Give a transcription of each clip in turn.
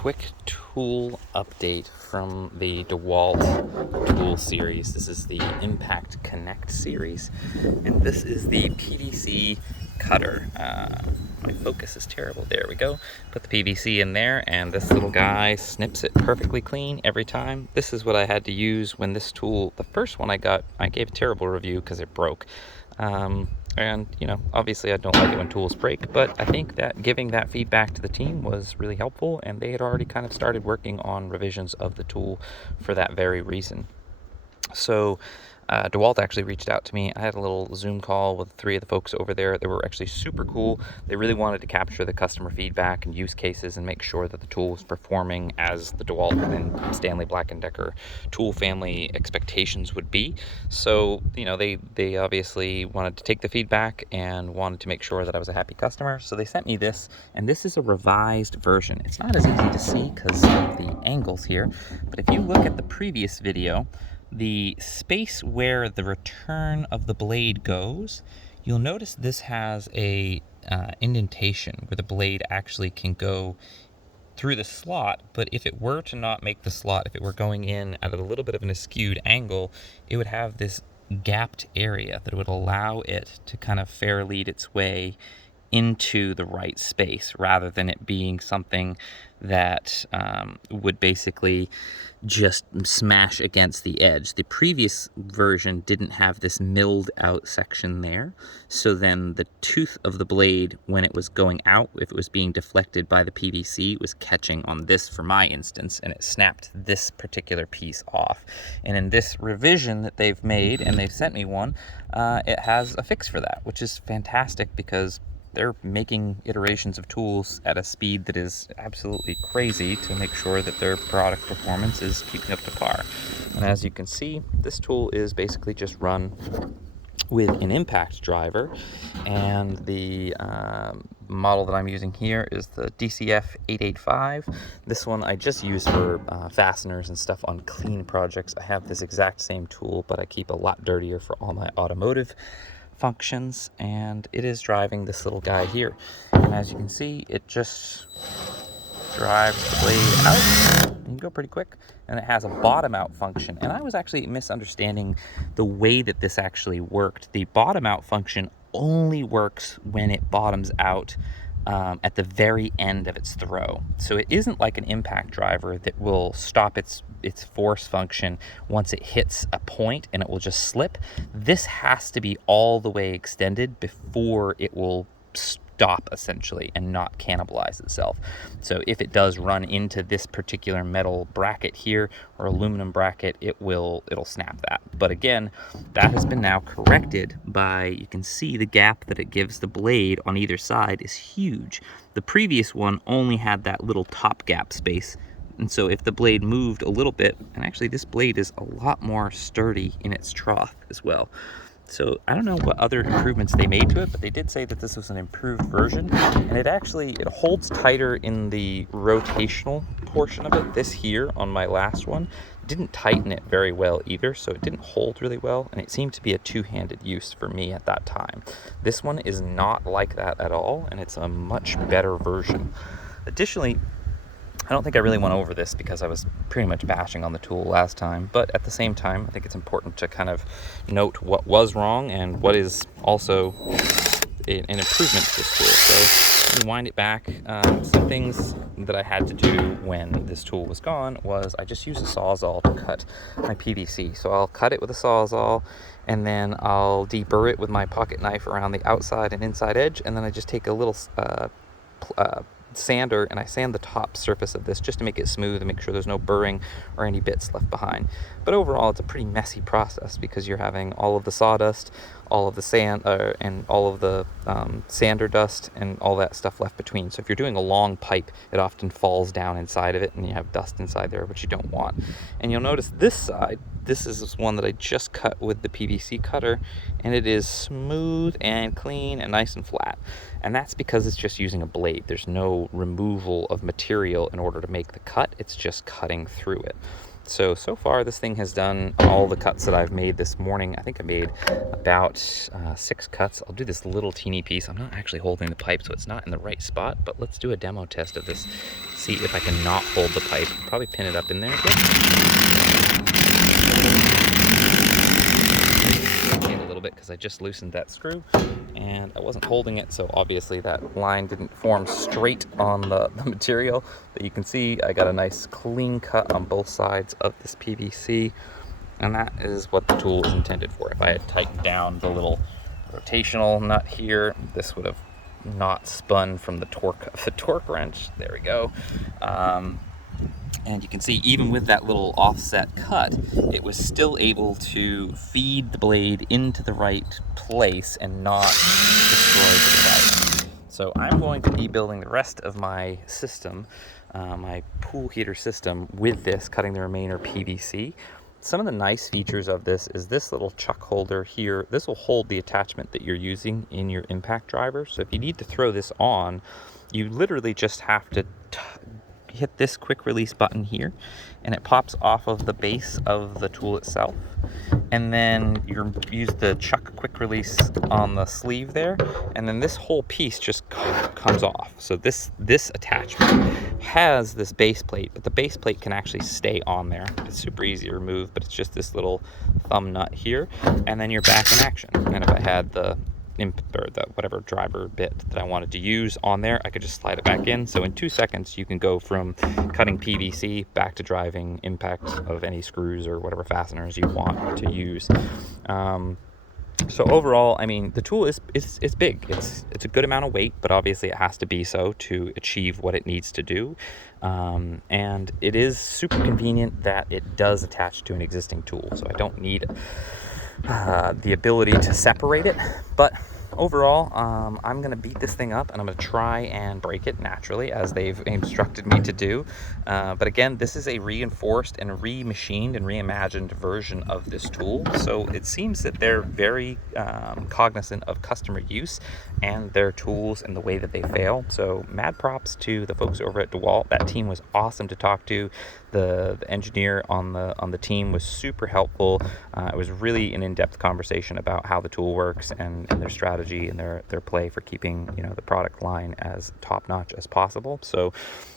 quick tool update from the DeWalt tool series. This is the Impact Connect series, and this is the PVC cutter. My focus is terrible. There we go. Put the PVC in there, and this little guy snips it perfectly clean every time. This is what I had to use when this tool, the first one I got, I gave a terrible review because it broke. And, you know, obviously I don't like it when tools break, but I think that giving that feedback to the team was really helpful, and they had already kind of started working on revisions of the tool for that very reason. So DeWalt actually reached out to me. I had a little Zoom call with 3 of the folks over there. They were actually super cool. They really wanted to capture the customer feedback and use cases and make sure that the tool was performing as the DeWalt and Stanley Black & Decker tool family expectations would be. So, you know, they obviously wanted to take the feedback and wanted to make sure that I was a happy customer. So they sent me this, and this is a revised version. It's not as easy to see because of the angles here, but if you look at the previous video, the space where the return of the blade goes, you'll notice this has a indentation where the blade actually can go through the slot, but if it were to not make the slot, if it were going in at a little bit of an askewed angle, it would have this gapped area that would allow it to kind of fair lead its way into the right space, rather than it being something that would basically just smash against the edge. The previous version didn't have this milled out section there, so then the tooth of the blade, when it was going out, if it was being deflected by the PVC, was catching on this for my instance, and it snapped this particular piece off. And in this revision that they've made, and they've sent me one, it has a fix for that, which is fantastic because they're making iterations of tools at a speed that is absolutely crazy to make sure that their product performance is keeping up to par. And as you can see, this tool is basically just run with an impact driver, and the model that I'm using here is the DCF 885. This one I just use for fasteners and stuff on clean projects. I have this exact same tool, but I keep a lot dirtier for all my automotive functions, and it is driving this little guy here. And as you can see, it just drives the blade out. You can go pretty quick, and it has a bottom out function. And I was actually misunderstanding the way that this actually worked. The bottom out function only works when it bottoms out at the very end of its throw. So it isn't like an impact driver that will stop its force function once it hits a point and it will just slip. This has to be all the way extended before it will stop, essentially, and not cannibalize itself. So if it does run into this particular metal bracket here or aluminum bracket, it'll snap that. But again, that has been now corrected by, you can see the gap that it gives the blade on either side is huge. The previous one only had that little top gap space, and so if the blade moved a little bit, and actually this blade is a lot more sturdy in its trough as well. So I don't know what other improvements they made to it, but they did say that this was an improved version, and it holds tighter in the rotational portion of it. This here on my last one didn't tighten it very well either, so it didn't hold really well, and it seemed to be a two-handed use for me at that time. This one is not like that at all, and it's a much better version. Additionally, I don't think I really went over this because I was pretty much bashing on the tool last time, but at the same time, I think it's important to kind of note what was wrong and what is also an improvement to this tool. So let me wind it back. Some things that I had to do when this tool was gone was I just used a Sawzall to cut my PVC. So I'll cut it with a Sawzall, and then I'll deburr it with my pocket knife around the outside and inside edge, and then I just take a little sander and I sand the top surface of this just to make it smooth and make sure there's no burring or any bits left behind. But overall, it's a pretty messy process because you're having all of the sawdust, all of the sand, and all of the sander dust and all that stuff left between. So if you're doing a long pipe, it often falls down inside of it and you have dust inside there, which you don't want. And you'll notice this side, this is one that I just cut with the PVC cutter, and it is smooth and clean and nice and flat. And that's because it's just using a blade. There's no removal of material in order to make the cut. It's just cutting through it. So far this thing has done all the cuts that I've made this morning. I think I made about 6 cuts. I'll do this little teeny piece. I'm not actually holding the pipe, so it's not in the right spot, but let's do a demo test of this. See if I can not hold the pipe. Probably pin it up in there. A little bit because I just loosened that screw and I wasn't holding it, so obviously that line didn't form straight on the material. But you can see I got a nice clean cut on both sides of this PVC, and that is what the tool is intended for. If I had tightened down the little rotational nut here, this would have not spun from the torque of the torque wrench. There we go. And you can see even with that little offset cut, it was still able to feed the blade into the right place and not destroy the device. So I'm going to be building the rest of my system, my pool heater system, with this, cutting the remainder PVC. Some of the nice features of this is this little chuck holder here. This will hold the attachment that you're using in your impact driver. So if you need to throw this on, you literally just have to hit this quick release button here, and it pops off of the base of the tool itself, and then you use the chuck quick release on the sleeve there, and then this whole piece just comes off. So this attachment has this base plate, but the base plate can actually stay on there. It's super easy to remove, but it's just this little thumb nut here, and then you're back in action. And if I had the whatever driver bit that I wanted to use on there, I could just slide it back in. So in 2 seconds, you can go from cutting PVC back to driving impact of any screws or whatever fasteners you want to use. So overall, I mean, the tool is big. It's a good amount of weight, but obviously it has to be so to achieve what it needs to do. And it is super convenient that it does attach to an existing tool. So I don't need the ability to separate it, but overall, I'm going to beat this thing up and I'm going to try and break it naturally as they've instructed me to do. But again, this is a reinforced and remachined and reimagined version of this tool. So it seems that they're very cognizant of customer use and their tools and the way that they fail. So mad props to the folks over at DeWalt. That team was awesome to talk to. The engineer on the team was super helpful. It was really an in-depth conversation about how the tool works and their strategy and their play for keeping, you know, the product line as top-notch as possible. So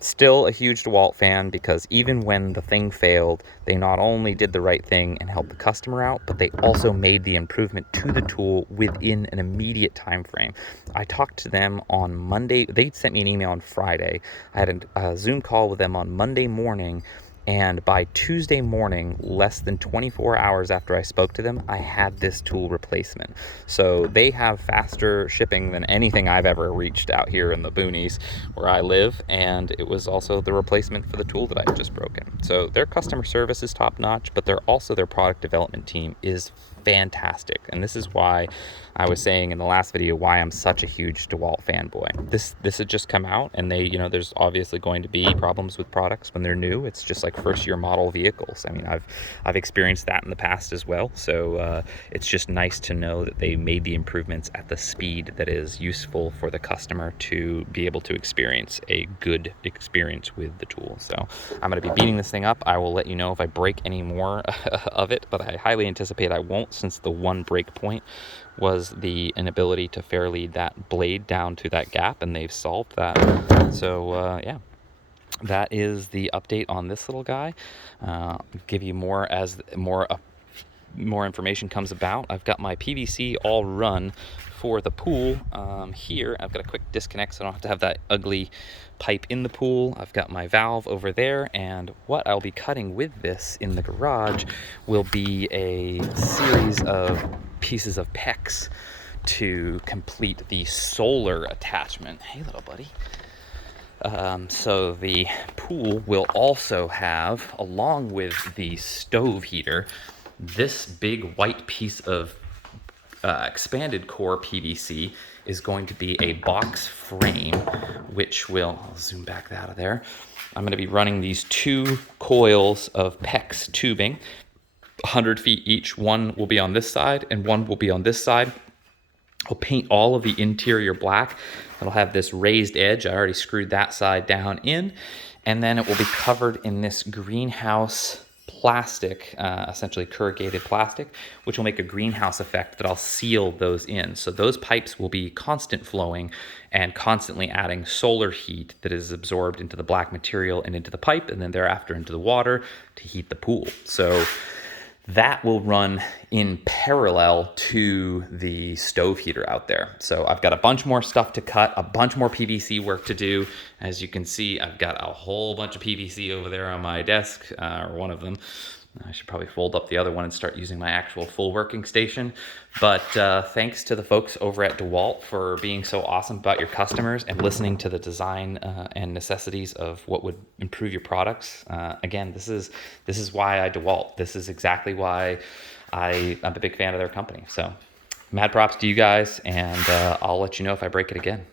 still a huge DeWalt fan, because even when the thing failed, they not only did the right thing and helped the customer out, but they also made the improvement to the tool within an immediate time frame. I talked to them on Monday. They sent me an email on Friday. I had a Zoom call with them on Monday morning, and by Tuesday morning, less than 24 hours after I spoke to them, I had this tool replacement. So they have faster shipping than anything I've ever reached out here in the boonies where I live, and it was also the replacement for the tool that I had just broken. So their customer service is top notch, but their product development team is fantastic. And this is why I was saying in the last video why I'm such a huge DeWalt fanboy. This had just come out, and they, you know, there's obviously going to be problems with products when they're new. It's just like first year model vehicles. I mean, I've experienced that in the past as well. So it's just nice to know that they made the improvements at the speed that is useful for the customer to be able to experience a good experience with the tool. So I'm going to be beating this thing up. I will let you know if I break any more of it, but I highly anticipate I won't, since the one break point was the inability to fair lead that blade down to that gap, and they've solved that. So yeah, that is the update on this little guy. Give you more as more information comes about. I've got my PVC all run for the pool here. I've got a quick disconnect so I don't have to have that ugly pipe in the pool. I've got my valve over there, and what I'll be cutting with this in the garage will be a series of pieces of PEX to complete the solar attachment. Hey, little buddy. So the pool will also have, along with the stove heater, this big white piece of expanded core PVC is going to be a box frame, which will, I'll zoom back out of there. I'm going to be running these 2 coils of PEX tubing, 100 feet each. One will be on this side and one will be on this side. I'll paint all of the interior black. It'll have this raised edge. I already screwed that side down in, and then it will be covered in this greenhouse plastic, essentially corrugated plastic, which will make a greenhouse effect that I'll seal those in. So those pipes will be constant flowing and constantly adding solar heat that is absorbed into the black material and into the pipe, and then thereafter into the water to heat the pool. So that will run in parallel to the stove heater out there. So I've got a bunch more stuff to cut, a bunch more PVC work to do. As you can see, I've got a whole bunch of PVC over there on my desk, or one of them. I should probably fold up the other one and start using my actual full working station. But thanks to the folks over at DeWalt for being so awesome about your customers and listening to the design and necessities of what would improve your products. Again, this is why I DeWalt. This is exactly why I'm a big fan of their company. So mad props to you guys, and I'll let you know if I break it again.